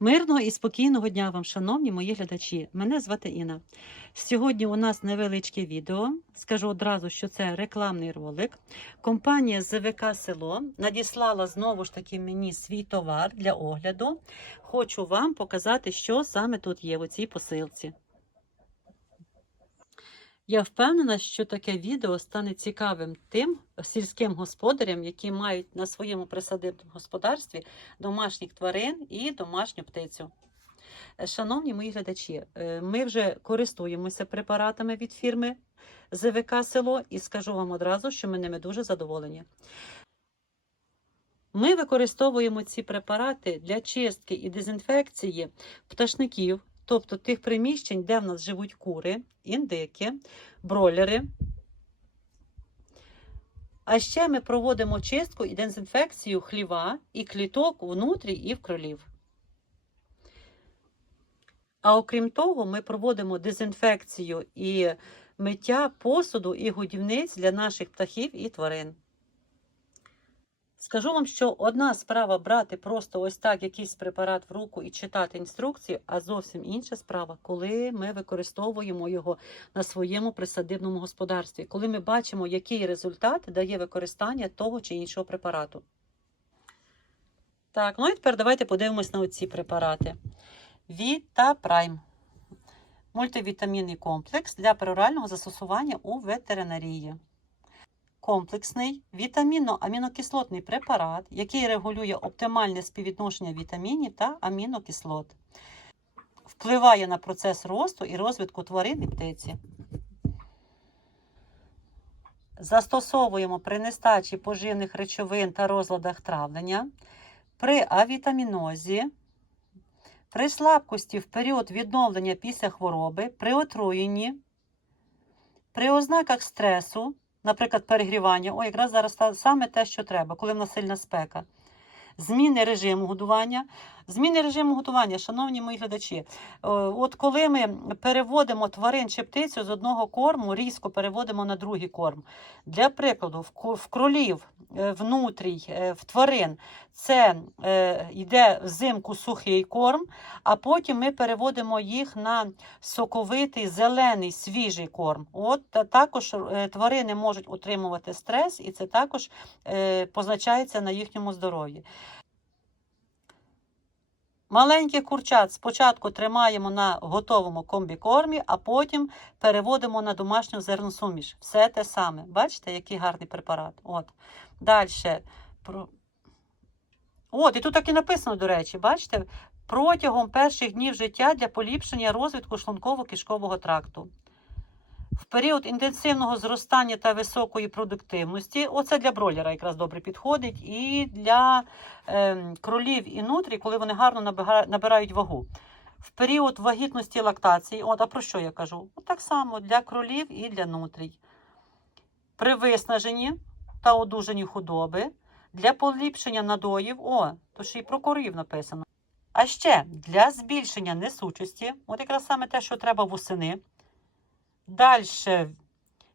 Мирного і спокійного дня вам, шановні мої глядачі. Мене звати Інна. Сьогодні у нас невеличке відео. Скажу одразу, що це рекламний ролик. Компанія ЗВК Село надіслала знову ж таки мені свій товар для огляду. Хочу вам показати, що саме тут є у цій посилці. Я впевнена, що таке відео стане цікавим тим сільським господарям, які мають на своєму присадибному господарстві домашніх тварин і домашню птицю. Е, Шановні мої глядачі, е, ми вже користуємося препаратами від фірми ЗВК Село і скажу вам одразу, що ми ними дуже задоволені. Ми використовуємо ці препарати для чистки і дезінфекції пташників, тобто тих приміщень, де в нас живуть кури, індики, бройлери. А ще ми проводимо чистку і дезінфекцію хліва і кліток внутрі і в кролів. А окрім того, ми проводимо дезінфекцію і миття посуду і годівниць для наших птахів і тварин. Скажу вам, що одна справа брати просто ось так якийсь препарат в руку і читати інструкцію, а зовсім інша справа, коли ми використовуємо його на своєму присадибному господарстві, коли ми бачимо, який результат дає використання того чи іншого препарату. Так, ну і тепер давайте подивимось на оці препарати. Віта Прайм. Мультивітамінний комплекс для перорального застосування у ветеринарії комплексний вітамінно-амінокислотний препарат, який регулює оптимальне співвідношення вітамінів та амінокислот, впливає на процес росту і розвитку тварин і птиці. Застосовуємо при нестачі поживних речовин та розладах травлення, при авітамінозі, при слабкості в період відновлення після хвороби, при отруєнні, при ознаках стресу, наприклад, перегрівання. О, якраз зараз саме те, що треба, коли в нас сильна спека. Зміни режиму годування. Зміни режиму годування, шановні мої глядачі. е, От коли ми переводимо тварин чи птицю з одного корму, різко переводимо на другий корм. Для прикладу, в кролів, е, внутрій, е, в тварин це йде взимку сухий корм, а потім ми переводимо їх на соковитий, зелений, свіжий корм. От також тварини можуть утримувати стрес, і це також позначається на їхньому здоров'ї. Маленьких курчат спочатку тримаємо на готовому комбікормі, а потім переводимо на домашню зерносуміш. Все те саме. Бачите, який гарний препарат. От. Далі. От, і тут так і написано, до речі, бачите, протягом перших днів життя для поліпшення розвитку шлунково-кишкового тракту. В період інтенсивного зростання та високої продуктивності, оце для бройлера якраз добре підходить, і для ем, кролів і нутрій, коли вони гарно набирають вагу. В період вагітності лактації, от, а про що я кажу? От так само для кролів і для нутрій. При виснаженні та одужанні худоби, для поліпшення надоїв, о, то ще й про корів написано. А ще для збільшення несучості, от якраз саме те, що треба восени. Далі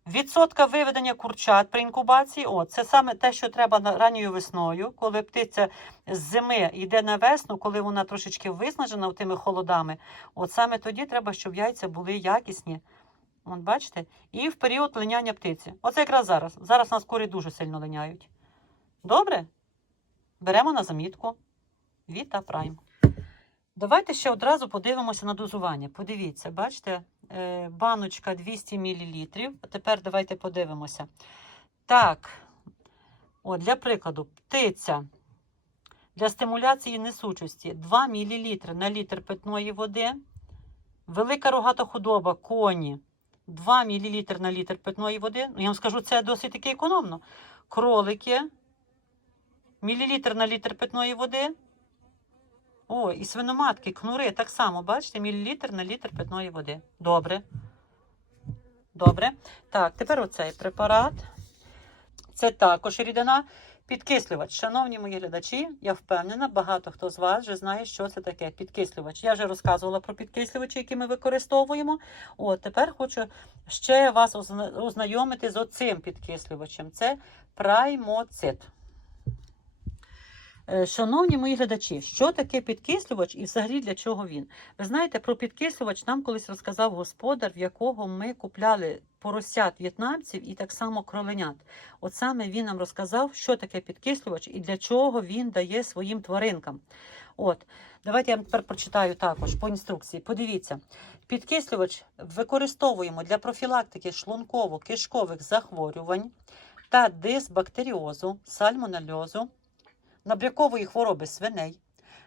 відсотка виведення курчат при інкубації. О, це саме те, що треба ранньою весною, коли птиця з зими йде на весну, коли вона трошечки виснажена тими холодами. От саме тоді треба, щоб яйця були якісні. От бачите? І в період линяння птиці. Оце якраз зараз. Зараз нас курі дуже сильно линяють. Добре? Беремо на замітку. Віта Прайм. Давайте ще одразу подивимося на дозування. Подивіться, бачите, баночка 200 мл. Тепер давайте подивимося. Так, от для прикладу, птиця для стимуляції несучості 2 мл на літр питної води. Велика рогата худоба, коні 2 мл на літр питної води. Ну, я вам скажу, це досить таки економно. Кролики, мілілітр на літр питної води. О, і свиноматки, кнури, так само, бачите, мілілітр на літр питної води. Добре. Добре. Так, тепер оцей препарат. Це також рідина підкислювач. Шановні мої глядачі, я впевнена, багато хто з вас вже знає, що це таке підкислювач. Я вже розказувала про підкислювачі, які ми використовуємо. От тепер хочу ще вас ознайомити з оцим підкислювачем. Це праймоцит. Е, Шановні мої глядачі, що таке підкислювач і взагалі для чого він? Ви знаєте, про підкислювач нам колись розказав господар, в якого ми купляли поросят в'єтнамців і так само кроленят. От саме він нам розказав, що таке підкислювач і для чого він дає своїм тваринкам. От, давайте я вам тепер прочитаю також по інструкції. Подивіться, підкислювач використовуємо для профілактики шлунково-кишкових захворювань та дисбактеріозу, сальмонельозу, набрякової хвороби свиней,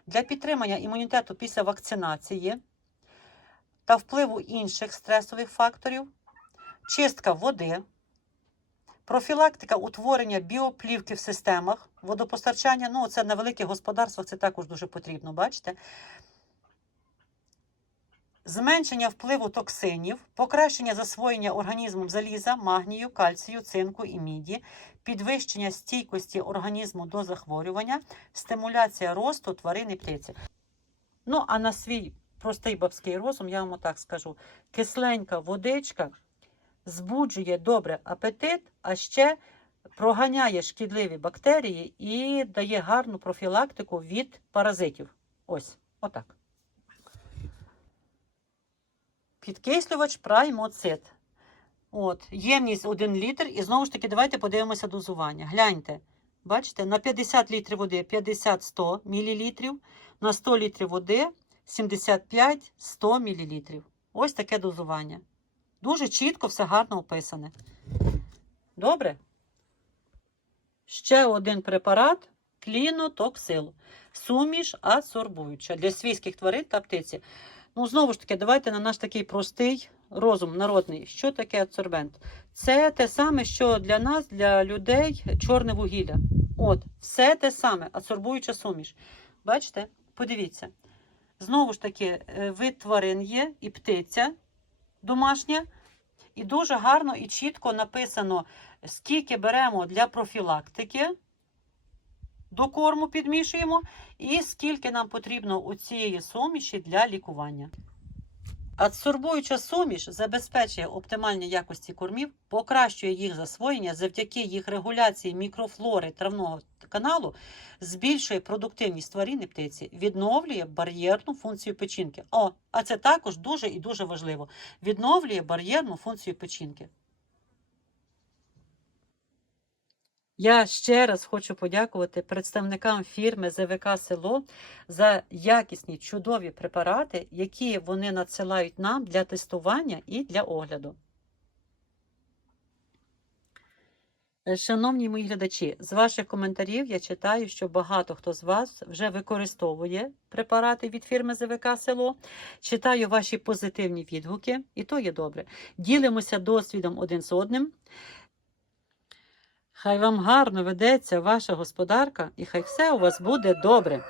для підтримання імунітету після вакцинації та впливу інших стресових факторів, чистка води, профілактика утворення біоплівки в системах водопостачання. Ну, це на великих господарствах це також дуже потрібно, бачите? Зменшення впливу токсинів, покращення засвоєння організмом заліза, магнію, кальцію, цинку і міді, підвищення стійкості організму до захворювання, стимуляція росту тварин і птиці. Ну, а на свій простий бабський розум, я вам отак скажу: кисленька водичка збуджує добре апетит, а ще проганяє шкідливі бактерії і дає гарну профілактику від паразитів. Ось, отак. Підкислювач праймоцит. От, ємність 1 літр. І знову ж таки, давайте подивимося дозування. Гляньте, бачите, на 50 літрів води 50-100 мл, на 100 літрів води 75-100 мл. Ось таке дозування. Дуже чітко все гарно описане. Добре? Ще один препарат клінотоксил. Суміш адсорбуюча для свійських тварин та птиці. Ну, знову ж таки, давайте на наш такий простий розум народний. Що таке адсорбент? Це те саме, що для нас, для людей, чорне вугілля. От, все те саме, адсорбуюча суміш. Бачите? Подивіться. Знову ж таки, е, вид тварин є і птиця домашня. І дуже гарно і чітко написано, скільки беремо для профілактики, до корму підмішуємо, і скільки нам потрібно у цієї суміші для лікування. Адсорбуюча суміш забезпечує оптимальні якості кормів, покращує їх засвоєння завдяки їх регуляції мікрофлори травного каналу, збільшує продуктивність тварин і птиці, відновлює бар'єрну функцію печінки. О, а це також дуже і дуже важливо. Відновлює бар'єрну функцію печінки. Я ще раз хочу подякувати представникам фірми ЗВК Село за якісні чудові препарати, які вони надсилають нам для тестування і для огляду. Е, Шановні мої глядачі, з ваших коментарів я читаю, що багато хто з вас вже використовує препарати від фірми ЗВК Село. Читаю ваші позитивні відгуки, і то є добре. Ділимося досвідом один з одним. Хай вам гарно ведеться ваша господарка, і хай все у вас буде добре.